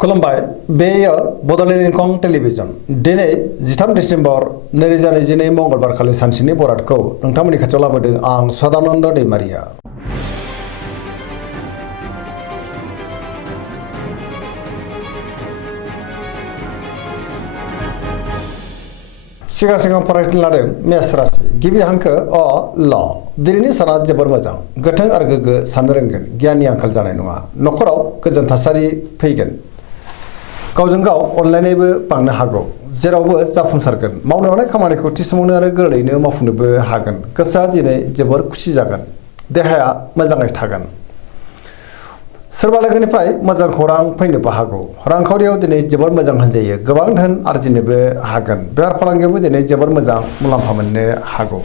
खुलुमबाय बेयो बड'लेण्ड इंखं टेलिभिजन दिनै 13 डिसेम्बर 2022 मंगलबार खालि सानसेनि बरादखौ नोंथांमोननि खाथियाव लाबोदों आं सदानन्द दैमारिया। सिगां फरायनो लादों मेष राशि गिबि हांखो अ ल दिनैनि साना जोबोर मोजां गोथों आरो गोग्गो साननो रोंगोन गियाननि आंखाल जानाय नङा न'खराव गोजोन थासारि फैगोन गावजों गाव अनलायनायबो बांनो हागौ जेरावबो जाफुंसारगोन मावनो लानाय खामानिखौ थि समावनो आरो गोरलैयैनो मावफुंनोबो हागोन गोसोआ दिनै जोबोर खुसि जागोन देहाया मोजाङै थागोन सोरबा लोगोनिफ्राय मोजां खौरां फैनोबो हागौ रांखावरियाव दिनै जोबोर मोजां होनजायो गोबां धोन आरजिनोबो हागोन बेफार फालांगियावबो दिनै जोबोर मोजां मुलाम्फा मोननो हागौ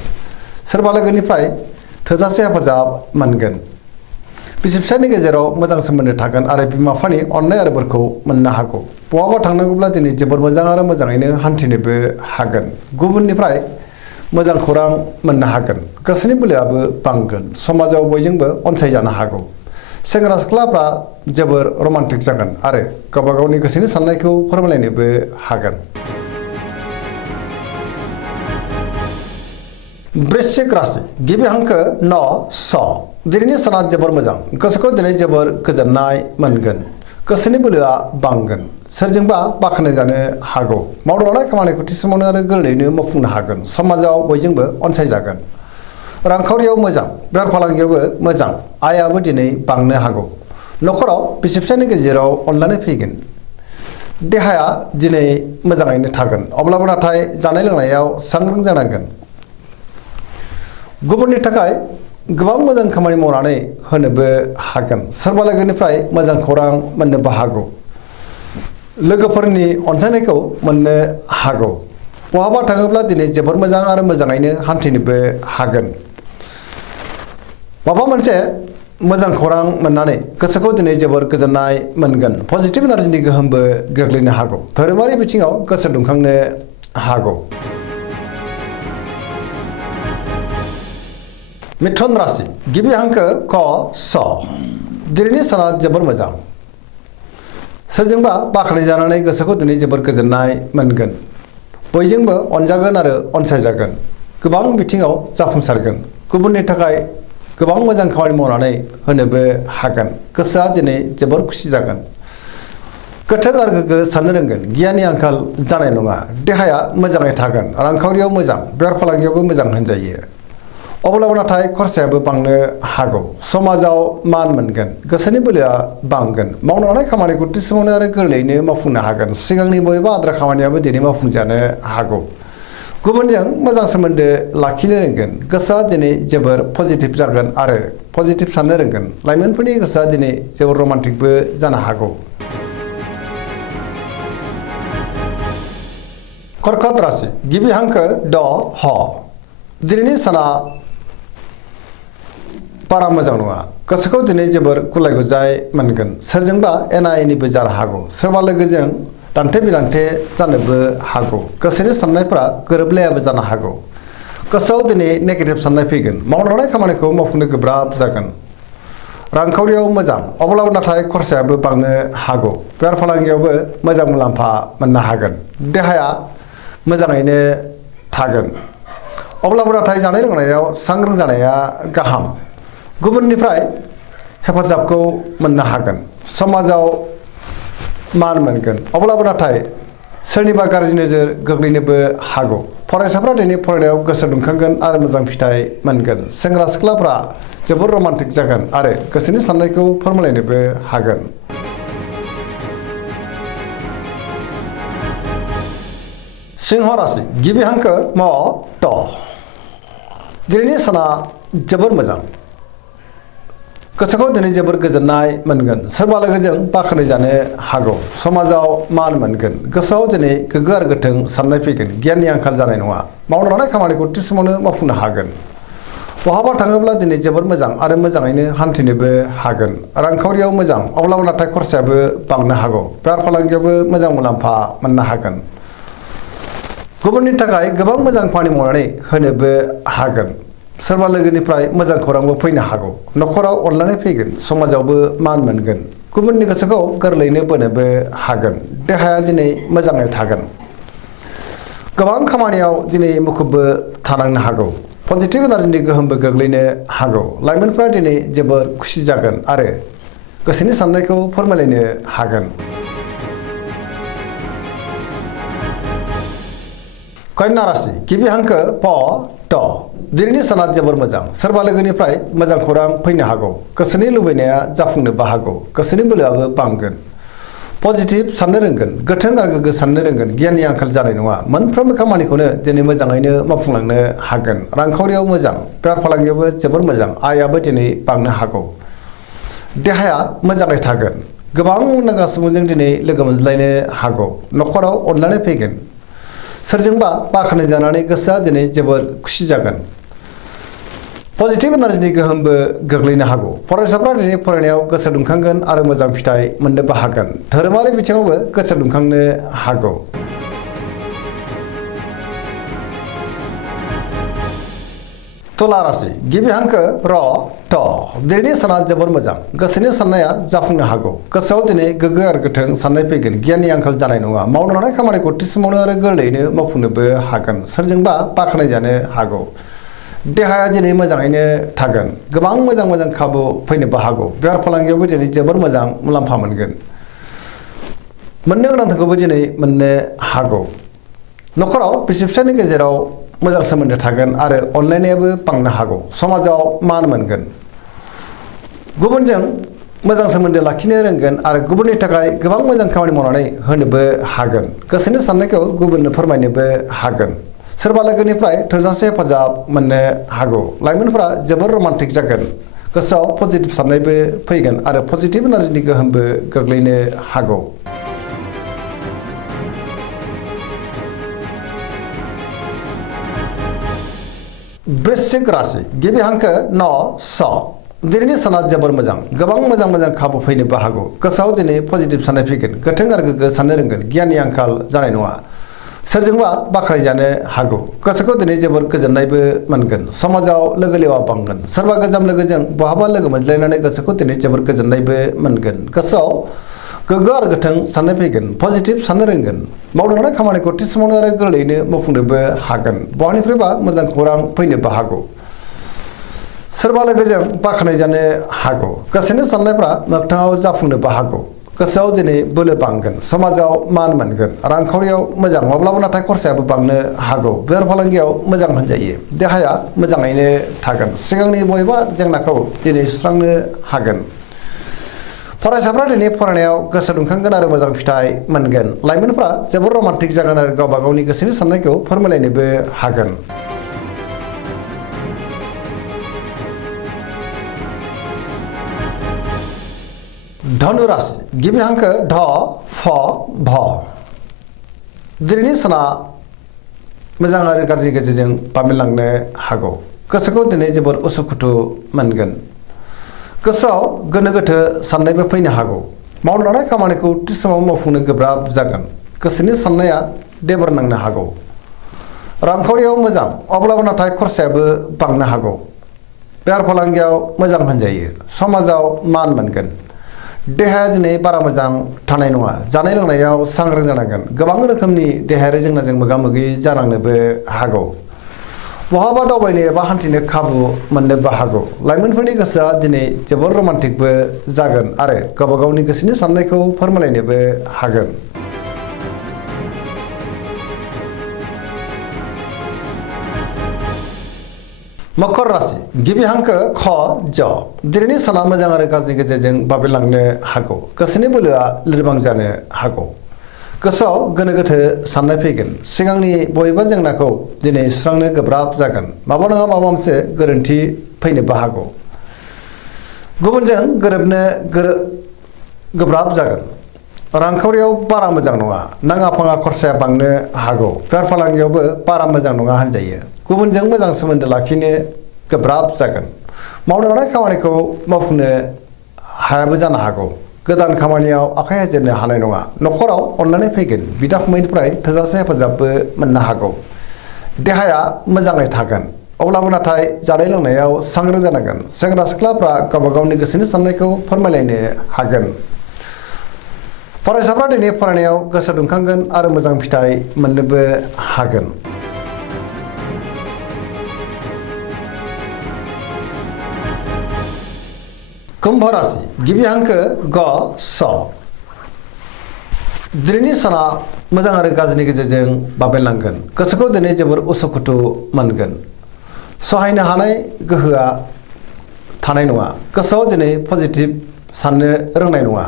सोरबा लोगोनिफ्राय थोजासे हेफाजाब मोनगोन बिसि फिसायनि गेजेराव मोजां सोमोन्दो थागोन आरो बिमा बिफानि अननाय आरो बोरखौ मोननो हागौ बहाबा थांनांगौब्ला दिनै जोबोर मोजां आरो मोजाङैनो हान्थिनोबो हागोन गुबुननिफ्राय मोजां खौरां मोननो हागोन गोसोनि बोलोआबो बांगोन समाजाव बयजोंबो अनसायजानो हागौ सेंग्रा सिख्लाफ्रा जोबोर रमान्टिक जागोन आरो गावबा गावनि गोसोनि साननायखौ फोरमायलायनोबो हागोन वृश्चिक राशि गिबि हांखो न स दिनैनि साना जोबोर मोजां गोसोखौ दिनै जोबोर गोजोननाय मोनगोन गोसोनि बोलोआ बांगोन सोरजोंबा बाख्नाय जानो हागौ मावनो लानाय खामानिखौ थि समावनो आरो गोरलैयैनो मावफुंनो हागोन समाजाव बयजोंबो अनसायजागोन रांखावरियाव मोजां बेफार फालांगियावबो मोजां आयाबो दिनै बांनो हागौ न'खराव बिसि फिसायनि गेजेराव अनलायनाय फैगोन देहाया दिनै मोजाङैनो थागोन अब्लाबो नाथाय जानाय लोंनायाव सांग्रां जानांगोन गुबुननि थाखाय गोबां मोजां खामानि मावनानै होनोबो हागोन सोरबा लोगोनिफ्राय मोजां खौरां मोननोबो हागौ लोगोफोरनि अनसायनायखौ मोननो हागौ बहाबा थाङोब्ला दिनै जोबोर मोजां आरो मोजाङैनो हान्थिनोबो हागोन माबा मोनसे मोजां खौरां मोननानै गोसोखौ दिनै जोबोर गोजोननाय मोनगोन पजिटिभ एनार्जिनि गोहोमबो गोग्लैनो हागौ धोरोमारि बिथिङाव गोसो दुंखांनो हागौ मिथुन राशि गिबि हांखो क स दिनैनि साना जोबोर मोजां सोरजोंबा बाख्नाय जानानै गोसोखौ दिनै जोबोर गोजोननाय मोनगोन बयजोंबो अनजागोन आरो अनसायजागोन गोबां बिथिङाव जाफुंसारगोन गुबुननि थाखाय गोबां मोजां खामानि मावनानै होनोबो हागोन गोसोआ दिनै जोबोर खुसि जागोन गोथों आरो गोग्गो साननो रोंगोन गियाननि आंखाल जानाय नङा देहाया मोजाङै थागोन रांखावरियाव मोजां बेफार फालांगियावबो मोजां होनजायो अब्लाबो नाथाय खरसायाबो बांनो हागौ समाजाव मान मोनगोन गोसोनि बोलोआ बांगोन मावनो लानाय खामानिखौ थि समावनो आरो गोरलैयैनो मावफुंनो हागोन सिगांनि बबेबा आद्रा खामानियाबो दिनै मावफुंजानो हागौ गुबुनजों मोजां सोमोन्दो लाखिनो रोंगोन गोसोआ दिनै जोबोर पजिटिभ जागोन आरो पजिटिभ साननो रोंगोन लाइमोनफोरनि गोसोआ दिनै जोबोर रमान्टिकबो जानो हागौ कर्कट राशि गिबि हांखो ड ह दिनैनि साना बारा मोजां नङा गोसोखौ दिनै जोबोर गुलाय गुजाय मोनगोन सोरजोंबा एना एनिबो जानो हागौ सोरबा लोगोजों दान्थे बिदान्थे जानोबो हागौ गोसोनि साननायफोरा गोरोबलायाबो जानो हागौ गोसोआव दिनै नेगेटिभ साननाय फैगोन मावनो लानाय खामानिखौ मावफुंनो गोब्राब जागोन रांखावरियाव मोजां अब्लाबो नाथाय खरसायाबो बांनो हागौ बेफार फालांगियावबो मोजां मुलाम्फा मोननो हागोन देहाया मोजाङैनो थागोन अब्लाबो नाथाय जानाय लोंनायाव सांग्रां जानाया गाहाम गुबुननिफ्राय हेफाजाबखौ मोननो हागोन समाजाव मान मोनगोन अब्लाबो नाथाय सोरनिबा गाज्रि नोजोर गोग्लैनोबो हागौ फरायसाफ्रा दिनै फरायनायाव गोसो दुंखांगोन आरो मोजां फिथाइ मोनगोन सेंग्रा सिख्लाफ्रा जोबोर रमान्टिक जागोन आरो गोसोनि साननायखौ फोरमायलायनोबो हागोन सिंह राशि गिबि हांखो म ट दिनैनि साना जोबोर मोजां गोसोखौ दिनै जोबोर गोजोननाय मोनगोन सोरबा लोगोजों बाख्नाय जानो हागौ समाजाव मान मोनगोन गोसोआव दिनै गोग्गो आरो गोथों साननाय फैगोन गियाननि आंखाल जानाय नङा मावनो लानाय खामानिखौ थि समावनो मावफुंनो हागोन बहाबा थाङोब्ला दिनै जोबोर मोजां आरो मोजाङैनो हान्थिनोबो हागोन रांखावरियाव मोजां अब्लाबो नाथाय खरसायाबो बांनो हागौ बेफार फालांगियावबो मोजां मुलाम्फा मोननो हागोन गुबुननि थाखाय गोबां मोजां खामानि मावनानै होनोबो हागोन सोरबा लोगोनिफ्राय मोजां खौरांबो फैनो हागौ न'खराव अनलायनाय फैगोन समाजावबो मान मोनगोन गुबुननि गोसोखौ गोरलैयैनो बोनोबो हागोन। देहाया दिनै मोजाङै थागोन। गोबां खामानियाव दिनै मुखुबबो थानांनो हागौ। पजिटिभ एनार्जिनि गोहोमबो गोग्लैनो हागौ। लाइमोनफ्रा दिनै जोबोर खुसि जागोन आरो गोसोनि साननायखौ फोरमायलायनो हागोन। कन्या राशि गिबि हांखो प ट दिनैनि साना जोबोर मोजां। सोरबा लोगोनिफ्राय मोजां खौरां फैनो हागौ। गोसोनि लुबैनाया जाफुंनोबो हागौ। गोसोनि बोलोआबो बांगोन। पजिटिभ साननो रोंगोन। गोथों आरो गोग्गो साननो रोंगोन। गियाननि आंखाल जानाय नङा। मोनफ्रोमबो खामानिखौनो दिनै मोजाङैनो मावफुंलांनो हागोन। रांखावरियाव मोजां। बेफार फालांगियावबो जोबोर मोजां। आयाबो दिनै बांनो हागौ। देहाया मोजाङै थागोन। गोबां मुंदांखा सुबुंजों दिनै लोगो मोनज्लायनो हागौ। न'खराव अनलायनाय फैगोन। सोरजोंबा बाख्नाय जानानै गोसोआ दिनै जोबोर खुसि जागोन। पजिटिभ एनार्जिनि गोहोमबो गोग्लैनो हागौ। फरायसाफ्रा दिनै फरायनायाव गोसो दुंखांगोन आरो मोजां फिथाइ मोननोबो हागोन। धोरोमारि बिथिङावबो गोसो दुंखांनो हागौ। तुला राशि गिबि हांखो र ट दिनैनि साना जोबोर मोजां। गोसोनि साननाया जाफुंनो हागौ। गोसोआव दिनै गोग्गो आरो गोथों साननाय फैगोन। गियाननि आंखाल जानाय नङा। मावनो लानाय खामानिखौ थि समावनो आरो गोरलैयैनो मावफुंनोबो हागोन। सोरजोंबा बाख्नाय जानो हागौ। देहाया दिनै मोजाङैनो थागोन। गोबां मोजां मोजां खाबु फैनोबो हागौ। बेफार फालांगियावबो दिनै जोबोर मोजां मुलाम्फा मोनगोन। मोननो गोनांखौबो दिनै मोननो हागौ। न'खराव बिसि फिसायनि गेजेराव मोजां सोमोन्दो थागोन आरो अनलायनायाबो बांनो हागौ। समाजाव मान मोनगोन। गुबुनजों मोजां सोमोन्दो लाखिनो रोंगोन आरो गुबुननि थाखाय गोबां मोजां खामानि मावनानै होनोबो हागोन। गोसोनि साननायखौ गुबुननो फोरमायनोबो हागोन। सोरबा लोगोनिफ्राय थोजासे हेफाजाब मोननो हागौ। लाइमोनफोरा जोबोर रमान्टिक जागोन। गोसोआव पजिटिभ साननायबो फैगोन आरो पजिटिभ एनार्जिनि गोहोमबो गोग्लैनो हागौ। वृश्चिक राशि गिबि हांखो न स दिनैनि साना जोबोर मोजां। गोबां मोजां मोजां खाबु फैनोबो हागौ। गोसोआव दिनै पजिटिभ साननाय फैगोन। गोथों आरो गोग्गो साननो रोंगोन। गियाननि आंखाल जानाय नङा। सोरजोंबा बाख्नायजानो हागौ। गोसोखौ दिनै जोबोर गोजोननायबो मोनगोन। समाजाव लोगो लेवा बांगोन। सोरबा गोजाम लोगोजों बहाबा लोगो मोनज्लायनानै गोसोखौ दिनै जोबोर गोजोननायबो मोनगोन। गोसोआव गोग्गो आरो गोथों साननाय फैगोन। पजिटिभ साननो रोंगोन। मावनो लानाय खामानिखौ थि समावनो आरो गोरलैयैनो मावफुंनोबो हागोन। बहानिफ्रायबा मोजां खौरां फैनोबो हागौ। सोरबा लोगोजों बाख्नाय जानो हागौ। गोसोनि साननायफ्रा मोगथाङाव जाफुंनोबो हागौ। गोसोआव दिनै बोलो बांगोन। समाजाव मान मोनगोन। रांखावरियाव मोजां माब्लाबा नाथाय खरसायाबो बांनो हागौ। बेफार फालांगियाव मोजां होनजायो। देहाया मोजाङैनो थागोन। सिगांनि बबेबा जेंनाखौ दिनै सुस्रांनो हागोन। फरायसाफ्रा दिनै फरायनायाव गोसो दुंखांगोन आरो मोजां फिथाइ मोनगोन। लाइमोनफ्रा जोबोर रमान्टिक जागोन आरो गावबा गावनि गोसोनि साननायखौ फोरमायलायनोबो हागोन। धनु राशि गिबि हांखो ढ फ भ दिनैनि साना मोजां आरो गाज्रि गेजेरजों बाबेनलांनो हागौ। गोसोखौ दिनै जोबोर उसुखुथु मोनगोन। गोसोआव गोनो गोथो साननायबो फैनो हागौ। मावनो लानाय खामानिखौ थि समाव मावफुंनो गोब्राब जागोन। गोसोनि साननाया देबर नांनो हागौ। रांखावरियाव मोजां अब्लाबो नाथाय खरसायाबो बांनो हागौ। बेफार फालांगियाव मोजां होनजायो। समाजाव मान मोनगोन। देहाया दिनै बारा मोजां थानाय नङा। जानाय लोंनायाव सांग्रां जानांगोन। गोबां रोखोमनि देहायारि जेंनाजों मोगा मोगि जानांनोबो हागौ। बहाबा दावबायनो एबा हान्थिनो खाबु मोननोबो हागौ। लाइमोनफोरनि गोसोआ दिनै जोबोर रमान्टिकबो जागोन आरो गावबा गावनि गोसोनि साननायखौ फोरमायलायनोबो हागोन। मकर राशि गिबि हांखो ख ज दिनैनि साना मोजां आरो गाज्रि गेजेरजों बाबेनलांनो हागौ। गोसोनि बोलोआ लोरबां जानो हागौ। गोसोआव गोनो गोथो साननाय फैगोन। सिगांनि बबेबा जेंनाखौ दिनै सुस्रांनो गोब्राब जागोन। माबा नङा माबा मोनसे गोरोन्थि फैनोबो हागौ। गुबुनजों गोरोबनो गोब्राब जागोन। रांखावरियाव बारा मोजां नङा। नाङा फाङा खरसाया बांनो हागौ। बेफार फालांगियावबो बारा मोजां नङा होनजायो। गुबुनजों मोजां सोमोन्दो लाखिनो गोब्राब जागोन। मावनो लानाय खामानिखौ मावफुंनो हायाबो जानो हागौ। गोदान खामानियाव आखाइ होजेननो हानाय नङा। न'खराव अनलायनाय फैगोन। बिदा फंबायनिफ्राय थोजासे हेफाजाबबो मोननो हागौ। देहाया मोजाङै थागोन। अब्लाबो नाथाय जानाय लोंनायाव सांग्रां जानांगोन। सेंग्रा सिख्लाफ्रा गावबा गावनि गोसोनि साननायखौ फोरमायलायनो हागोन। फरायसाफ्रा दिनै फरायनायाव गोसो दुंखांगोन आरो मोजां फिथाइ मोननोबो हागोन। कुम्भ राशि गिबि हांखो ग स दिनैनि साना मोजां आरो गाज्रिनि गेजेरजों बाबेनलांगोन। गोसोखौ दिनै जोबोर उसुखुथु मोनगोन। सहायनो हानाय गोहोआ थानाय नङा। गोसोआव दिनै पजिटिभ साननो रोंनाय नङा।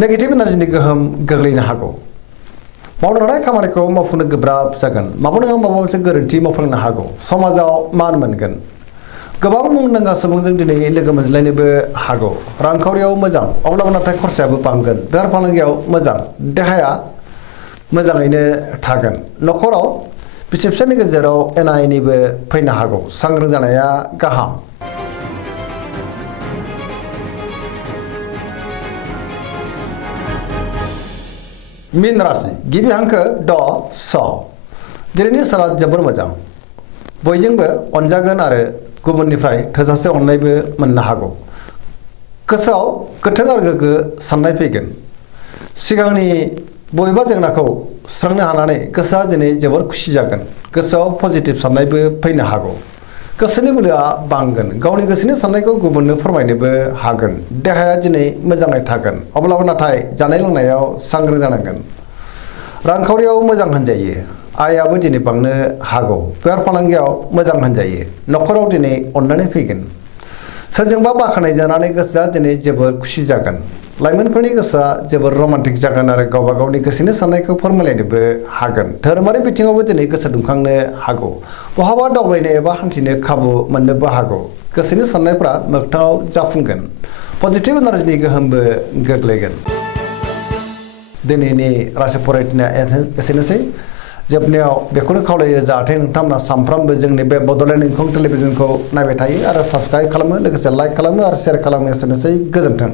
नेगेटिभ एनार्जिनि गोहोम गोग्लैनो हागौ। मावनो लानाय खामानिखौ मावफुंनो गोब्राब जागोन। माबा नङा माबा मोनसे गोरोन्थि मावफ्लांनो हागौ। समाजाव मान मोनगोन। गोबां मुंदांखा सुबुंजों दिनै लोगो मोनज्लायनोबो हागौ। रांखावरियाव मोजां अब्लाबो नाथाय खरसायाबो बांगोन। बेफार फालांगियाव मोजां देहाया मोजाङैनो थागोन। न'खराव बिसि फिसायनि गेजेराव एना एनिबो फैनो हागौ। सांग्रां जानाया गाहाम। मीन राशि गिबि हांखो ड स दिनैनि साना जोबोर मोजां। बयजोंबो अनजागोन आरो गुबुननिफ्राय थोजासे अननायबो मोननो हागौ। गोसोआव गोथों आरो गोग्गो साननाय फैगोन। सिगांनि बबेबा जेंनाखौ सुस्रांनो हानानै गोसोआ दिनै जोबोर खुसि जागोन। गोसोआव पजिटिभ साननायबो फैनो हागौ। गोसोनि बोलोआ बांगोन। गावनि गोसोनि साननायखौ गुबुननो फोरमायनोबो हागोन। देहाया दिनै मोजाङै थागोन। अब्लाबो नाथाय जानाय लोंनायाव सांग्रां जानांगोन। रांखावरियाव मोजां होनजायो। आयाबो दिनै बांनो हागौ। बेफार फालांगियाव मोजां होनजायो। न'खराव दिनै अननानै फैगोन। सोरजोंबा बाख्नाय जानानै गोसोआ दिनै जोबोर खुसि जागोन। लाइमोनफोरनि गोसोआ जोबोर रमान्टिक जागोन आरो गावबा गावनि गोसोनि साननायखौ फोरमायलायनोबो हागोन। धोरोमारि बिथिङावबो दिनै गोसो दुंखांनो हागौ। बहाबा दावबायनो एबा हान्थिनो खाबु मोननोबो हागौ। गोसोनि साननायफ्रा मोगथाङाव जाफुंगोन। पजिटिभ एनार्जिनि गोहोमबो गोग्लैगोन। दिनैनि राशि फरायथिनाया एसेनोसै। जोबनायाव बेखौनो खावलायो जाहाथे नोंथांमोना सानफ्रामबो जोंनि बे बड'लेण्ड इंखं टेलिभिजनखौ नायबाय थायो आरो साबस्क्राइब खालामो लोगोसे लाइक खालामो आरो शेयार खालामो। एसेनोसै गोजोन्थों।